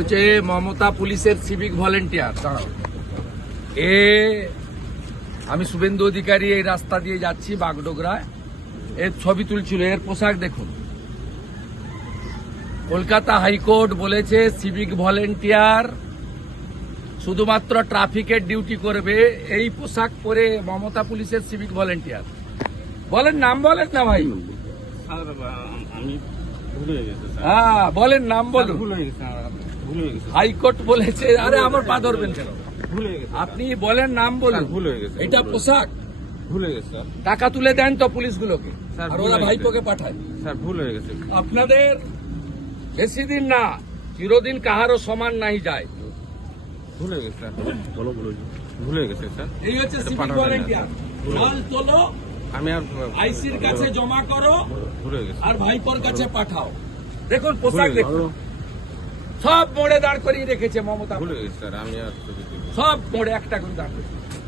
হচ্ছে মমতা পুলিশের civic volunteer এ আমি শুভেন্দু অধিকারী এই রাস্তা দিয়ে যাচ্ছি বাগডোগরায় এর ছবি তুলছিল এর পোশাক দেখুন কলকাতা হাইকোর্ট বলেছে সিভিক ভলেন্টিয়ার শুধুমাত্র ট্রাফিকের ডিউটি করবে এই পোশাক পরে মমতা পুলিশের সিভিক ভলেন্টিয়ার বলেন নাম বলেন না ভাই হ্যাঁ বলেন নাম বলুন হাইকোর্ট বলেছে আরে আমার পা ধরবেন কেন আপনি বলেন নাম বলেন ভুল হয়ে গেছে এটা পোশাক ভুল হয়ে গেছে টাকা তুলে দেন তো পুলিশগুলোকে আর ওরা ভাইপোকে পাঠায় স্যার ভুল হয়ে গেছে আপনাদের বেশি দিন না চিরদিন কাহারও সমান নাই যায় ভুল হয়ে গেছে স্যার ভুল হয়ে গেছে স্যার এই হচ্ছে সিভিল ভলেন্টিয়ার মাল তোলো আমি আর আইসির কাছে জমা করো আর ভাইপোর কাছে পাঠাও দেখুন পোশাক দেখুন সব মোড়ে দাঁড় করিয়ে রেখেছে মমতা সব মোড়ে একটা করে দাঁড় করিয়ে